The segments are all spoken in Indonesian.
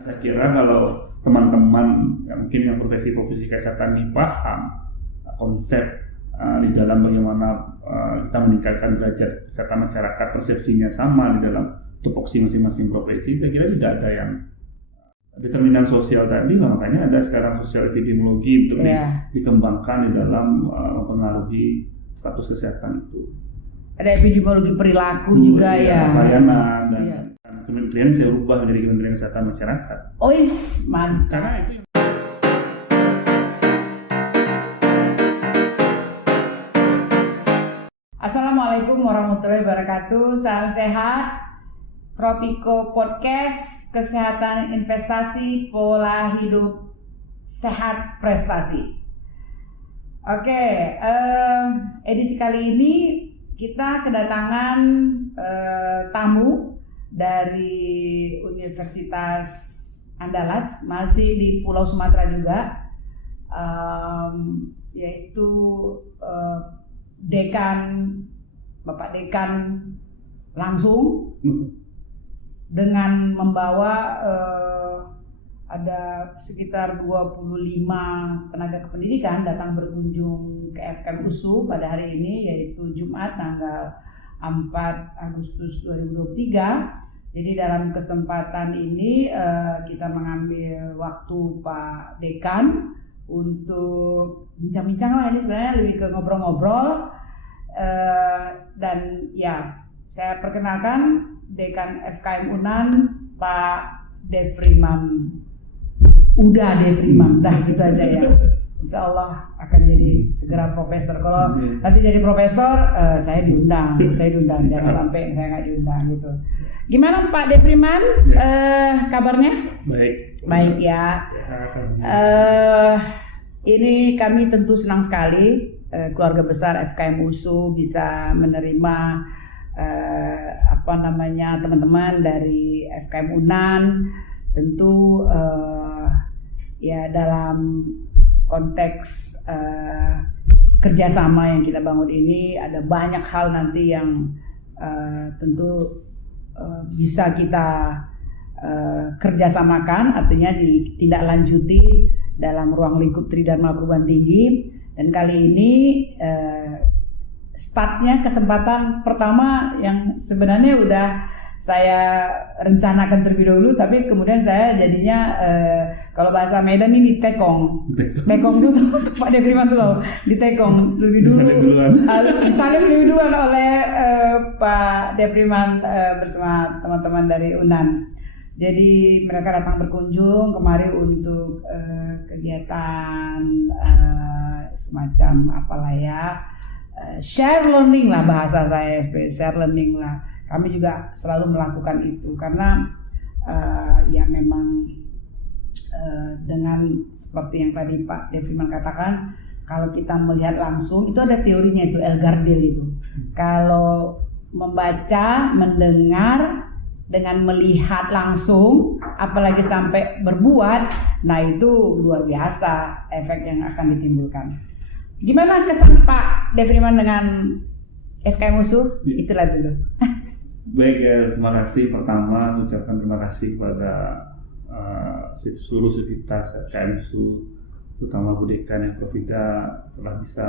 Saya kira kalau teman-teman mungkin yang profesi-profesi kesehatan ini paham konsep di dalam bagaimana kita meningkatkan derajat kesehatan masyarakat, persepsinya sama di dalam tupoksi masing-masing profesi, saya kira tidak ada yang determinan sosial tadi, makanya ada sekarang sosial epidemiologi untuk dikembangkan di dalam mempengaruhi status kesehatan itu. Ada epidemiologi perilaku juga ya. Layanan dan kementerian saya ubah menjadi Kementerian Kesehatan Masyarakat. Oh, mantap. Karena itu Assalamualaikum warahmatullahi wabarakatuh. Salam sehat. Tropiko Podcast, Kesehatan Investasi, Pola Hidup Sehat Prestasi. Oke, edisi kali ini kita kedatangan tamu dari Universitas Andalas, masih di Pulau Sumatera juga, yaitu Bapak Dekan langsung dengan membawa ada sekitar 25 tenaga kependidikan datang berkunjung ke FKM USU pada hari ini, yaitu Jumat tanggal 4 Agustus 2023. Jadi dalam kesempatan ini kita mengambil waktu Pak Dekan untuk bincang-bincang lah, ini sebenarnya lebih ke ngobrol-ngobrol, dan ya saya perkenalkan Dekan FKM UNAN Pak Devriman. Udah Devriman, dah gitu aja ya. Insya Allah akan jadi segera profesor. Kalau nanti jadi profesor, saya diundang, jangan sampai saya nggak diundang gitu. Gimana Pak Devriman, kabarnya? Baik ya. Ini kami tentu senang sekali keluarga besar FKM USU bisa menerima teman-teman dari FKM UNAN. Tentu ya dalam konteks kerjasama yang kita bangun ini ada banyak hal nanti yang tentu bisa kita kerjasamakan, artinya ditindaklanjuti dalam ruang lingkup Tridharma Perguruan Tinggi. Dan kali ini startnya kesempatan pertama yang sebenarnya udah saya rencanakan terlebih dahulu, tapi kemudian saya jadinya kalau bahasa Medan ini ditekong itu Pak Devriman tuh ditekong lebih dulu, disalib lebih duluan oleh Pak Devriman bersama teman-teman dari UNAN. Jadi mereka datang berkunjung kemari untuk kegiatan semacam apalah ya, share learning lah bahasa saya, share learning lah. Kami juga selalu melakukan itu karena ya memang dengan seperti yang tadi Pak Devriman katakan, kalau kita melihat langsung itu ada teorinya, itu Elgardil itu. Kalau membaca, mendengar dengan melihat langsung, apalagi sampai berbuat, nah itu luar biasa efek yang akan ditimbulkan. Gimana kesan Pak Devriman dengan FKM USU? Itulah dulu. Baik ya, terima kasih. Pertama, ucapkan terima kasih kepada seluruh sivitas FKM USU, terutama Bu Dekan yang Profida telah bisa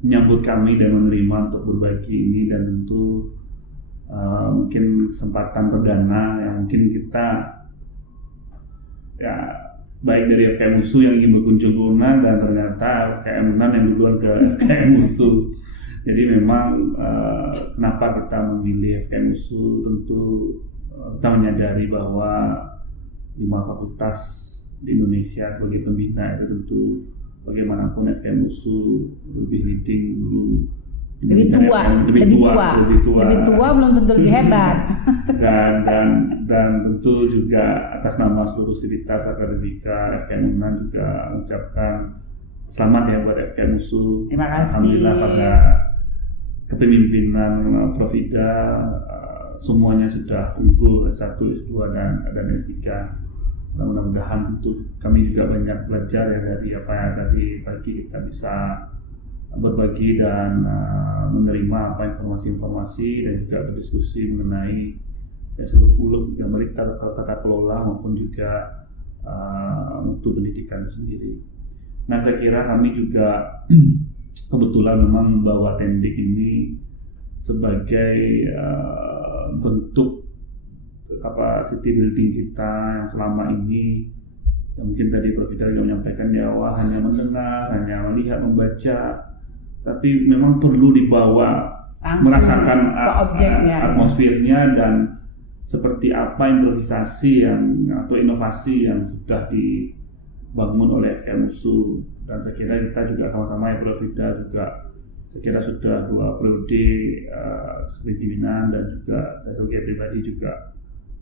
menyambut kami dan menerima untuk berbagi ini, dan tentu mungkin kesempatan perdana yang mungkin kita ya baik dari FKM USU yang ingin berkunjung ke UNAN, dan ternyata FKM UNAN yang duluan ke FKM USU. Jadi memang kenapa kita memilih FKM USU, tentu kita menyadari bahwa 5 fakultas di Indonesia sebagai pembina itu tentu bagaimanapun FKM USU lebih leading dulu, lebih tua belum tentu lebih hebat. dan tentu juga atas nama seluruh sivitas akademika FKM UNAN juga mengucapkan selamat ya buat FKM USU. Terima kasih. Alhamdulillah pada kepemimpinan Profida semuanya sudah unggul S1, S2 dan S3. Mudah-mudahan tentu kami juga banyak belajar ya dari apa yang tadi pagi kita bisa berbagi dan menerima apa informasi-informasi dan juga berdiskusi mengenai ya seluruh yang baik tata kelola maupun juga mutu pendidikan sendiri. Nah, saya kira kami juga kebetulan memang membawa Tendik ini sebagai bentuk capacity building kita yang selama ini, yang mungkin tadi Prof. Ida juga menyampaikan ya, hanya mendengar, hanya melihat, membaca, tapi memang perlu dibawa langsung merasakan ke objeknya, atmosfernya dan seperti apa improvisasi atau inovasi yang sudah dibangun oleh FKM USU. Dan saya kira kita juga sama-sama ya Prof. Ida juga saya kira sudah 2 periode kepemimpinan, dan juga saya sebagai pribadi juga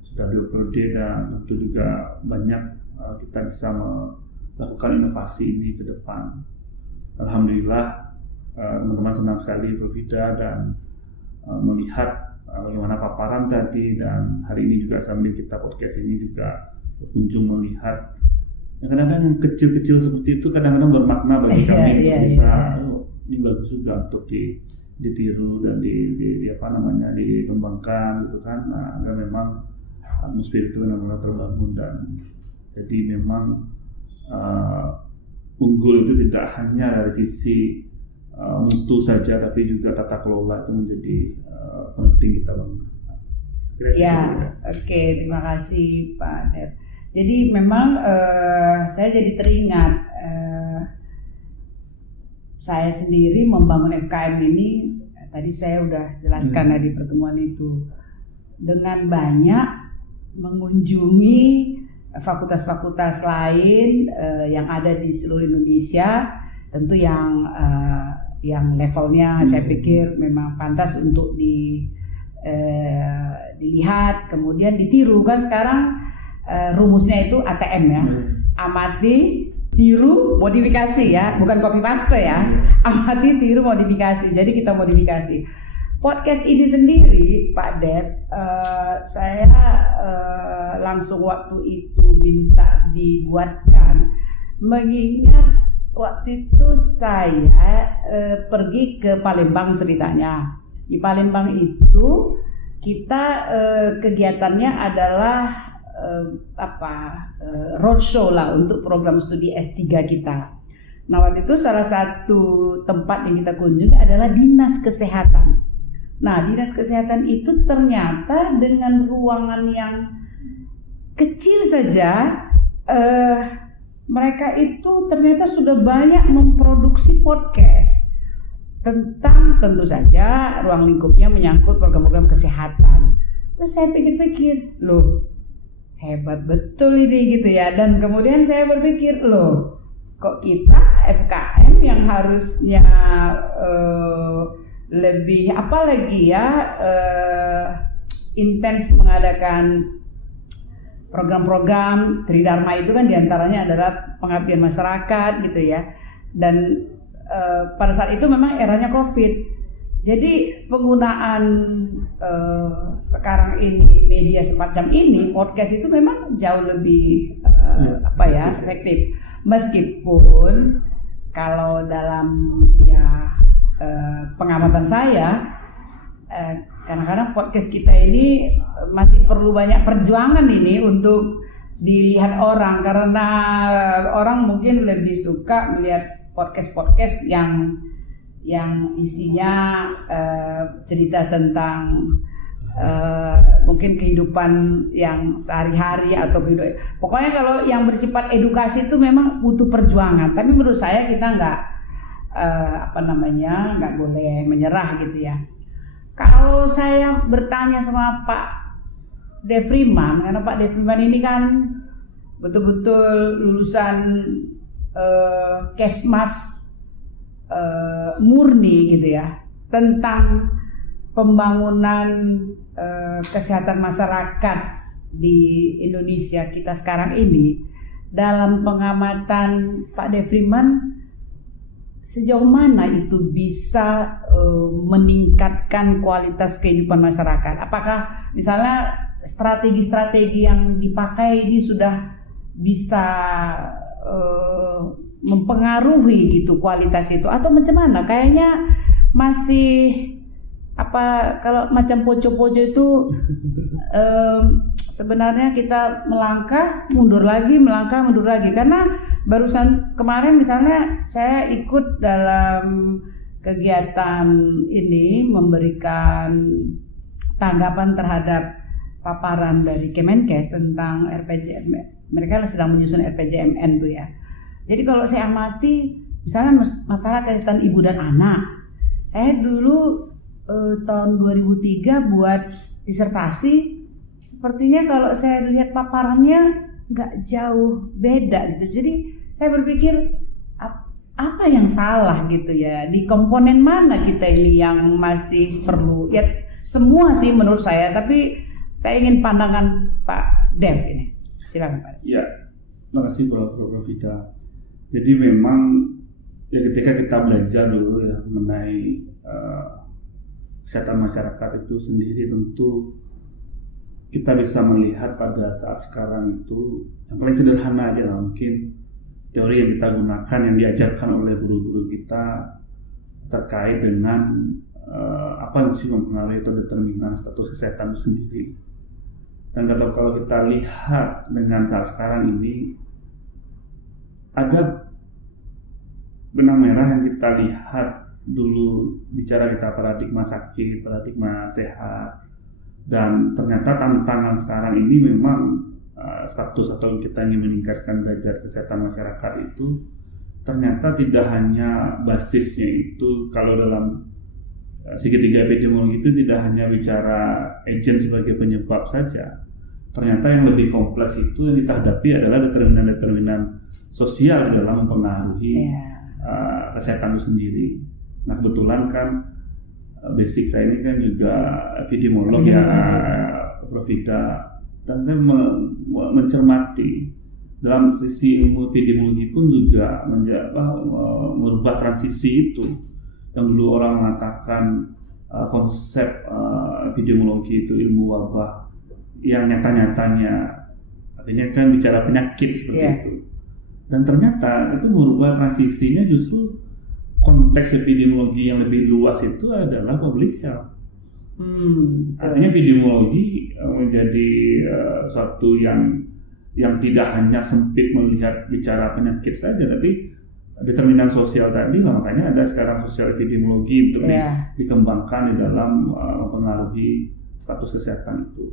sudah 2 periode, dan tentu juga banyak kita bisa melakukan inovasi ini ke depan. Alhamdulillah teman-teman senang sekali Prof. Ida dan melihat bagaimana paparan tadi, dan hari ini juga sambil kita podcast ini juga berkunjung melihat kadang-kadang yang kecil-kecil seperti itu kadang-kadang bermakna bagi kami untuk bisa ini bagus juga untuk ditiru dan dikembangkan gitu kan. Nah, agar memang atmosfer itu benar-benar terbangun, dan jadi memang unggul itu tidak hanya dari sisi mutu saja, tapi juga tata kelola itu menjadi penting kita bangun. Oke, terima kasih Pak Dev. Jadi memang saya jadi teringat saya sendiri membangun FKM ini, tadi saya udah jelaskan di pertemuan itu, dengan banyak mengunjungi fakultas-fakultas lain yang ada di seluruh Indonesia, tentu yang levelnya saya pikir memang pantas untuk dilihat, kemudian ditiru. Kan sekarang rumusnya itu ATM ya, amati, tiru, modifikasi ya, bukan copy paste ya, amati, tiru, modifikasi. Jadi kita modifikasi. Podcast ini sendiri Pak Dev, saya langsung waktu itu minta dibuatkan, mengingat waktu itu saya pergi ke Palembang ceritanya. Di Palembang itu kita kegiatannya adalah roadshow lah untuk program studi S3 kita. Nah, waktu itu salah satu tempat yang kita kunjungi adalah Dinas Kesehatan. Nah, Dinas Kesehatan itu ternyata dengan ruangan yang kecil saja, mereka itu ternyata sudah banyak memproduksi podcast tentang, tentu saja ruang lingkupnya menyangkut program-program kesehatan. Terus saya pikir-pikir, loh hebat betul ini gitu ya. Dan kemudian saya berpikir, loh kok kita FKM yang harusnya lebih intens mengadakan program-program Tridharma itu kan diantaranya adalah pengabdian masyarakat gitu ya. Dan pada saat itu memang eranya COVID. Jadi penggunaan sekarang ini media semacam ini, podcast itu memang jauh lebih efektif. Meskipun kalau dalam pengamatan saya, kadang-kadang podcast kita ini masih perlu banyak perjuangan ini untuk dilihat orang, karena orang mungkin lebih suka melihat podcast yang isinya cerita tentang mungkin kehidupan yang sehari-hari atau pokoknya kalau yang bersifat edukasi itu memang butuh perjuangan. Tapi menurut saya kita nggak boleh menyerah gitu ya. Kalau saya bertanya sama Pak Devriman, karena Pak Devriman ini kan betul-betul lulusan Kesmas murni gitu ya, tentang pembangunan kesehatan masyarakat di Indonesia kita sekarang ini. Dalam pengamatan Pak Devriman, sejauh mana itu bisa meningkatkan kualitas kehidupan masyarakat? Apakah misalnya strategi-strategi yang dipakai ini sudah bisa mempengaruhi gitu kualitas itu, atau macam mana? Kayaknya masih apa kalau macam poco-poco itu sebenarnya kita melangkah mundur lagi karena barusan kemarin misalnya saya ikut dalam kegiatan ini memberikan tanggapan terhadap paparan dari Kemenkes tentang RPJM. Mereka sedang menyusun RPJMN tuh ya. Jadi kalau saya amati misalnya masalah kesehatan ibu dan anak, saya dulu tahun 2003 buat disertasi, sepertinya kalau saya lihat paparannya nggak jauh beda gitu. Jadi saya berpikir apa yang salah gitu ya, di komponen mana kita ini yang masih perlu ya, semua sih menurut saya, tapi saya ingin pandangan Pak Dev ini. Silakan Pak. Ya, terima kasih Prof. Ida. Jadi memang ya ketika kita belajar dulu ya mengenai kesehatan masyarakat itu sendiri, tentu kita bisa melihat pada saat sekarang itu yang paling sederhana aja lah, mungkin teori yang kita gunakan yang diajarkan oleh guru-guru kita terkait dengan apa yang sih mempengaruhi atau determinan status kesehatan itu sendiri. Dan kalau kita lihat dengan saat sekarang ini, ada benang merah yang kita lihat dulu bicara kita paradigma sakit, paradigma sehat, dan ternyata tantangan sekarang ini memang status atau kita ingin meningkatkan derajat kesehatan masyarakat itu ternyata tidak hanya basisnya itu, kalau dalam segitiga epidemiologi itu tidak hanya bicara agent sebagai penyebab saja. Ternyata yang lebih kompleks itu yang kita hadapi adalah determinan-determinan sosial di dalam mempengaruhi kesehatan itu sendiri. Nah kebetulan kan basic saya ini kan juga epidemiolog ya Prof. Ida, dan saya mencermati dalam sisi ilmu epidemiologi pun juga merubah transisi itu. Yang dulu orang mengatakan konsep epidemiologi itu ilmu wabah yang nyata-nyatanya artinya kan bicara penyakit seperti itu, dan ternyata itu merubah transisinya justru konteks epidemiologi yang lebih luas itu adalah public health. Artinya epidemiologi menjadi suatu yang tidak hanya sempit melihat bicara penyakit saja, tapi determinan sosial tadi, makanya ada sekarang sosial epidemiologi untuk dikembangkan di dalam mempengaruhi status kesehatan itu.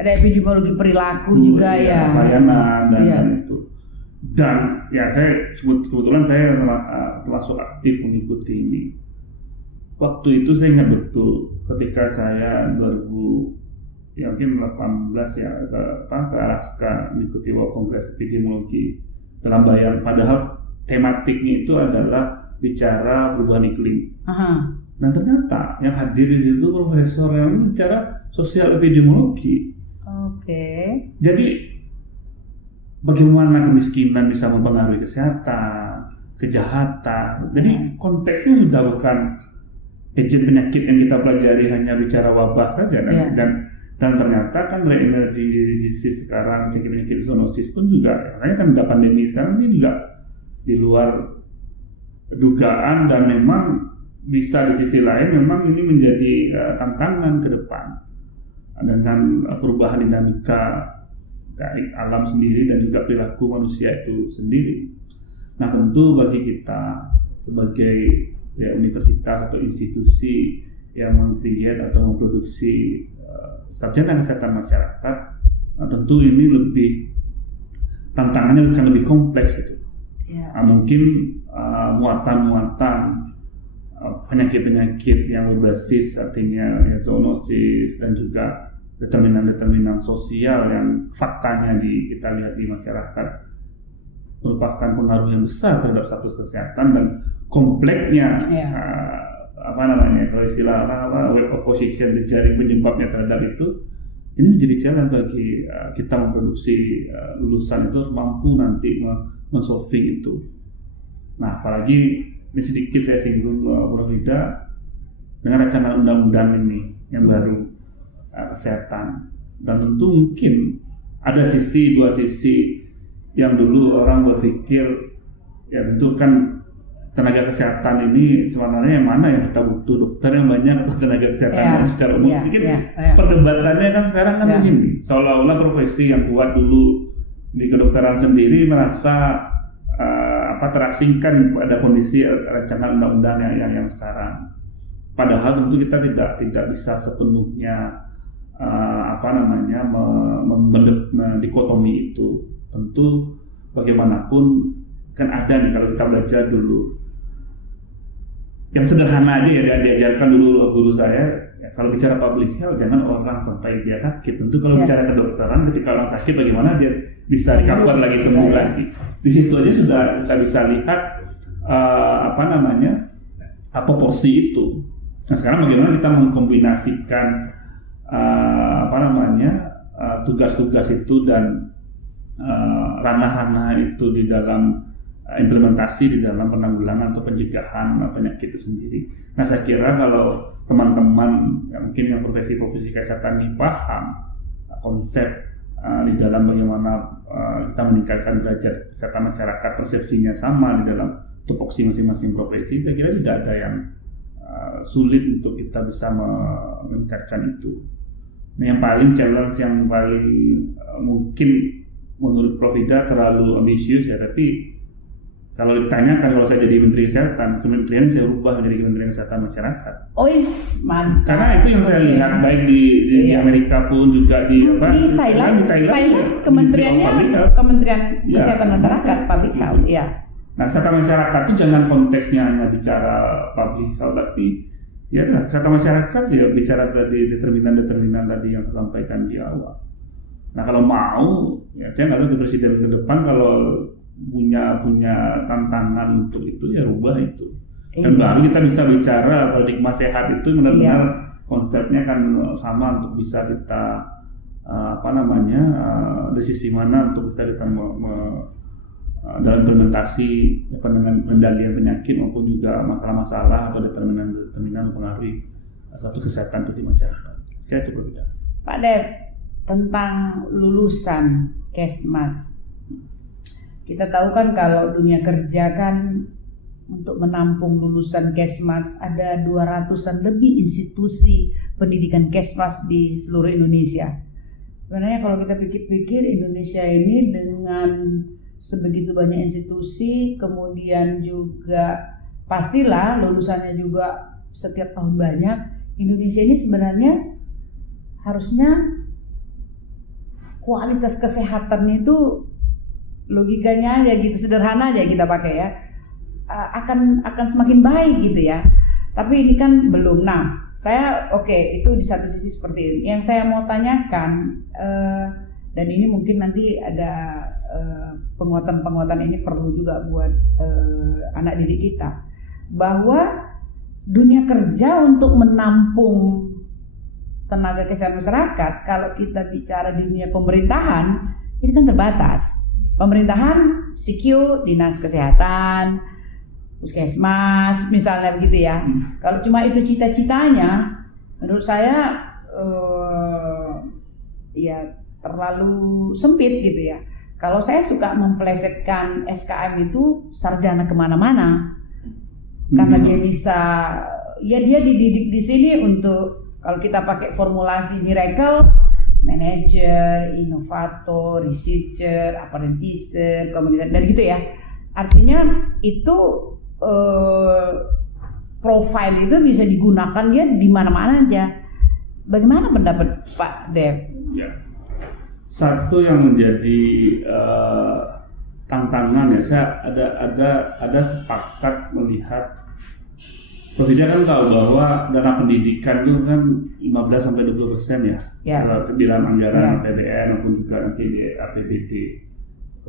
Ada epidemiologi perilaku juga ya. Layanan dan itu. Dan ya saya kebetulan saya termasuk aktif mengikuti ini. Waktu itu saya ingat betul ketika saya 2018 ke Alaska mengikuti World Congress Epidemiologi dalam bayan, padahal tematiknya itu adalah bicara perubahan iklim. Dan ternyata yang hadir di situ profesor yang bicara sosial epidemiologi. Jadi bagaimana kemiskinan bisa mempengaruhi kesehatan, kejahatan. Jadi konteksnya sudah bukan agent penyakit yang kita pelajari hanya bicara wabah saja, dan ternyata kan energi disease sekarang, penyakit zoonosis pun juga, makanya kan ada pandemi sekarang ini juga di luar dugaan, dan memang bisa di sisi lain memang ini menjadi tantangan ke depan dengan perubahan dinamika dari alam sendiri dan juga perilaku manusia itu sendiri. Nah tentu bagi kita sebagai universitas atau institusi yang meng-create atau memproduksi sarjana kesehatan masyarakat, tentu ini lebih tantangannya akan lebih kompleks gitu. Mungkin muatan-muatan penyakit-penyakit yang berbasis artinya zoonosis dan juga determinan-determinan sosial yang faktanya kita lihat di masyarakat merupakan pengaruh yang besar terhadap status kesehatan dan kompleksnya kalau istilah web of position, jejaring penyebabnya terhadap itu, ini menjadi challenge bagi kita memproduksi lulusan itu harus mampu nanti men-solving itu. Nah apalagi ini sedikit saya singgung Prof. Ida dengan rancangan undang-undang ini yang baru kesehatan, dan tentu mungkin ada dua sisi yang dulu orang berpikir ya tentu kan tenaga kesehatan ini sebenarnya yang mana yang kita butuh, dokter yang banyak atau tenaga kesehatan yang secara umum. Mungkin perdebatannya kan sekarang kan begini, seolah-olah profesi yang kuat dulu di kedokteran sendiri merasa terasingkan pada kondisi rancangan undang-undang yang sekarang. Padahal tentu kita tidak bisa sepenuhnya mendikotomi itu. Tentu bagaimanapun kan ada nih, kalau kita belajar dulu yang sederhana aja ya, diajarkan dulu guru saya ya, kalau bicara public health jangan orang sampai dia sakit. Tentu kalau bicara kedokteran, ketika orang sakit bagaimana dia bisa recover lagi, sembuh lagi. Di situ aja sudah kita bisa lihat proporsi itu. Nah sekarang bagaimana kita mengkombinasikan tugas-tugas itu dan ranah-ranah itu di dalam implementasi di dalam penanggulangan atau pencegahan penyakit itu sendiri. Nah saya kira kalau teman-teman mungkin yang profesi-profesi kesehatan ini paham konsep di dalam bagaimana kita meningkatkan derajat kesehatan masyarakat, persepsinya sama di dalam tupoksi masing-masing profesi, saya kira tidak ada yang sulit untuk kita bisa meningkatkan itu. Nah, yang paling challenge yang paling mungkin menurut Prof. Ida terlalu ambisius ya, tapi kalau ditanyakan kalau saya jadi Menteri Kesehatan, kementerian saya rubah menjadi Kementerian Kesehatan Masyarakat. Mantap. Karena itu yang saya lihat baik di Amerika pun juga di Thailand kementeriannya Kementerian Kesehatan Masyarakat, Public Health, ya. Nah, kesehatan masyarakat itu jangan konteksnya hanya bicara public health, tapi ya kesehatan masyarakat ya bicara tadi determinan tadi yang saya sampaikan di awal. Nah, kalau mau ya saya nggak tahu ke presiden ke depan kalau punya tantangan untuk itu ya rubah itu. Dan baru kita bisa bicara paradigma sehat itu benar-benar konsepnya kan sama untuk bisa kita dari sisi mana untuk bisa kita dalam implementasi dengan pengendalian penyakit maupun juga masalah-masalah atau determinan mempengaruhi satu kesehatan di masyarakat. Saya coba bicara. Pak Dev, tentang lulusan Kesmas, kita tahu kan kalau dunia kerja kan untuk menampung lulusan Kesmas ada 200-an lebih institusi pendidikan Kesmas di seluruh Indonesia. Sebenarnya kalau kita pikir-pikir, Indonesia ini dengan sebegitu banyak institusi, kemudian juga pastilah lulusannya juga setiap tahun banyak. Indonesia ini sebenarnya harusnya kualitas kesehatannya itu logikanya ya gitu, sederhana aja kita pakai ya, akan semakin baik gitu ya. Tapi ini kan belum. Nah, saya itu di satu sisi seperti ini. Yang saya mau tanyakan, dan ini mungkin nanti ada penguatan ini perlu juga buat anak didik kita, bahwa dunia kerja untuk menampung tenaga kesehatan masyarakat, kalau kita bicara di dunia pemerintahan itu kan terbatas. Pemerintahan CQ, dinas kesehatan, puskesmas misalnya begitu ya. Kalau cuma itu cita-citanya, menurut saya ya terlalu sempit gitu ya. Kalau saya suka memplesetkan SKM itu sarjana kemana-mana, karena dia bisa, ya dia dididik di sini untuk, kalau kita pakai formulasi miracle, manager, inovator, researcher, apprentice, komunitas, dan gitu ya. Artinya itu profile itu bisa digunakan dia di mana-mana aja. Bagaimana pendapat Pak Dev? Ya. Satu yang menjadi tantangan ya, saya ada sepakat melihat, Prof. Ida kan tahu bahwa dana pendidikan itu kan 15-20% ya, kalau di dalam anggaran APBN maupun juga nanti di APBD.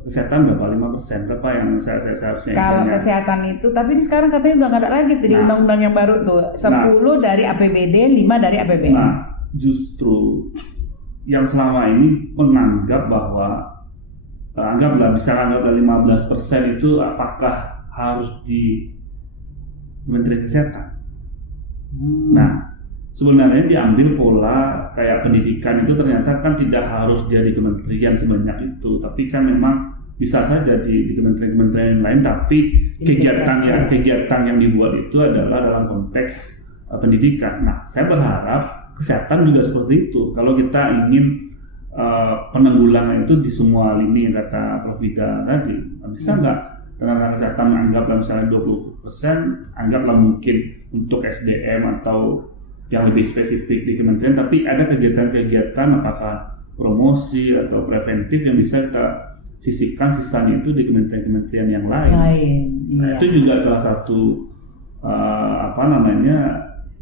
Kesehatan berapa? 5%, berapa yang saya harusnya kalau kesehatan itu, tapi sekarang katanya udah nggak ada lagi tuh di undang-undang yang baru tuh, 10 dari APBD, 5 dari APBN. Nah, justru yang selama ini menganggap bahwa anggaplah 15% itu apakah harus di Kementerian Kesehatan. Nah, sebenarnya diambil pola kayak pendidikan itu ternyata kan tidak harus jadi kementerian sebanyak itu, tapi kan memang bisa saja di kementerian-kementerian yang lain, tapi kegiatan yang dibuat itu adalah dalam konteks pendidikan. Nah, saya berharap kesehatan juga seperti itu. Kalau kita ingin penanggulangan itu di semua lini yang kata Prof. Ida tadi, bisa nggak tenaga kesehatan anggaplah misalnya 20%, anggaplah mungkin untuk SDM atau yang lebih spesifik di kementerian, tapi ada kegiatan-kegiatan apakah promosi atau preventif yang bisa kita sisihkan sisanya itu di kementerian-kementerian yang lain. Nah, itu juga salah satu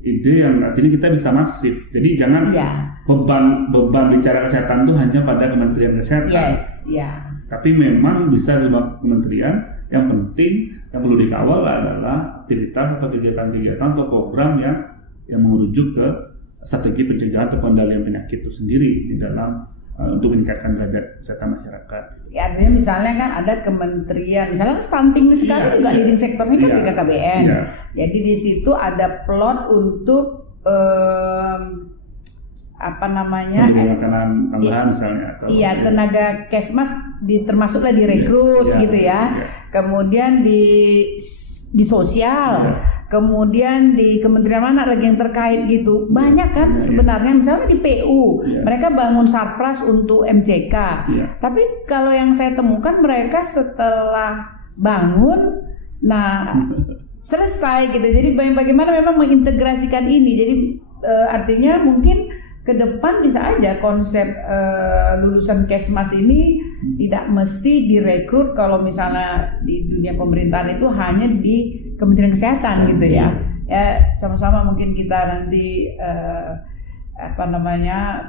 ide yang artinya kita bisa masif. Jadi jangan beban bicara kesehatan itu hanya pada Kementerian Kesehatan. Tapi memang bisa semua kementerian. Yang penting yang perlu dikawal adalah aktivitas atau kegiatan-kegiatan atau program yang merujuk ke strategi pencegahan atau pengendalian penyakit itu sendiri di dalam untuk meningkatkan derajat kesehatan masyarakat. Ya, artinya misalnya kan ada kementerian, misalnya stunting sekarang juga leading sektornya kan BKKBN. Jadi di situ ada plot untuk makanan tambahan misalnya atau tenaga kesmas termasuklah direkrut gitu ya. Kemudian di sosial, kemudian di kementerian mana lagi yang terkait gitu. Banyak kan sebenarnya, misalnya di PU mereka bangun sarpras untuk MCK. Tapi kalau yang saya temukan mereka setelah bangun selesai gitu. Jadi bagaimana memang mengintegrasikan ini. Jadi artinya mungkin ke depan bisa aja konsep lulusan Kesmas ini tidak mesti direkrut kalau misalnya di dunia pemerintahan itu hanya di Kementerian Kesehatan gitu ya. Ya sama-sama mungkin kita nanti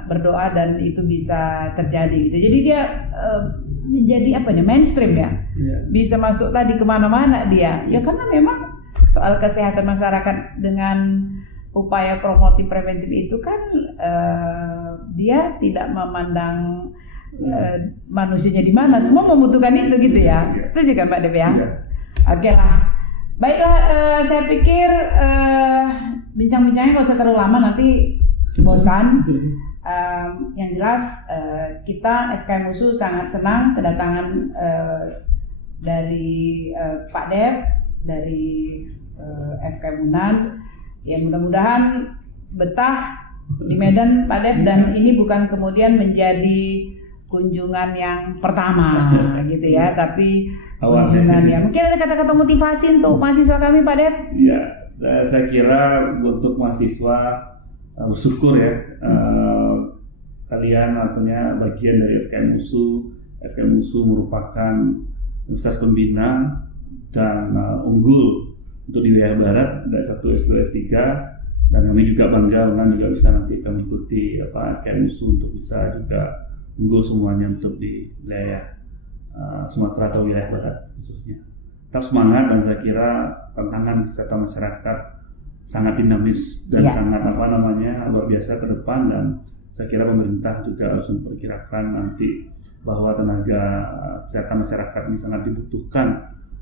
berdoa dan itu bisa terjadi gitu. Jadi dia menjadi mainstream ya. Bisa masuk tadi kemana-mana dia. Ya karena memang soal kesehatan masyarakat dengan upaya promotif preventif itu kan dia tidak memandang manusianya di mana, semua membutuhkan itu gitu ya. Setuju kan Pak Dep ya? Oke lah. Baiklah, saya pikir bincang-bincangnya nggak usah terlalu lama, nanti bosan. Yang jelas kita FKM USU sangat senang kedatangan dari Pak Dep dari FKM UNAN. Ya mudah-mudahan betah di Medan Pak Dep, dan ini bukan kemudian menjadi kunjungan yang pertama gitu ya, tapi kunjungan ya mungkin ada kata-kata motivasi untuk mahasiswa kami Pak Dep. Ya, saya kira untuk mahasiswa bersyukur ya kalian artinya bagian dari FKM USU. FKM USU merupakan universitas pembina dan unggul untuk di wilayah barat, dari S1, S2, S3, dan kami juga bangga juga bisa nanti kami ikuti FKM USU untuk bisa juga unggul semuanya untuk di wilayah Sumatera atau wilayah barat khususnya. Tetap semangat, dan saya kira tantangan kesehatan masyarakat sangat dinamis dan sangat luar biasa ke depan, dan saya kira pemerintah juga harus memperkirakan nanti bahwa tenaga kesehatan masyarakat ini sangat dibutuhkan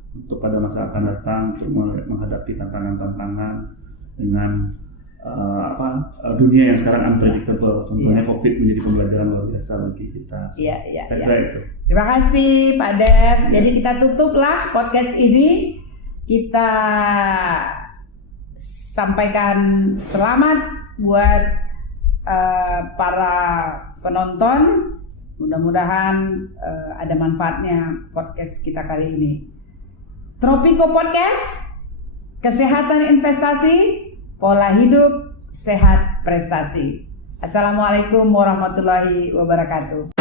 untuk pada masa akan datang untuk menghadapi tantangan-tantangan dengan dunia yang sekarang unpredictable. Contohnya COVID menjadi pembelajaran luar biasa bagi kita. Itu. Terima kasih Pak Dep. Jadi kita tutuplah podcast ini. Kita sampaikan selamat buat para penonton. Mudah-mudahan ada manfaatnya podcast kita kali ini. Tropiko Podcast, kesehatan investasi, pola hidup sehat prestasi. Assalamualaikum warahmatullahi wabarakatuh.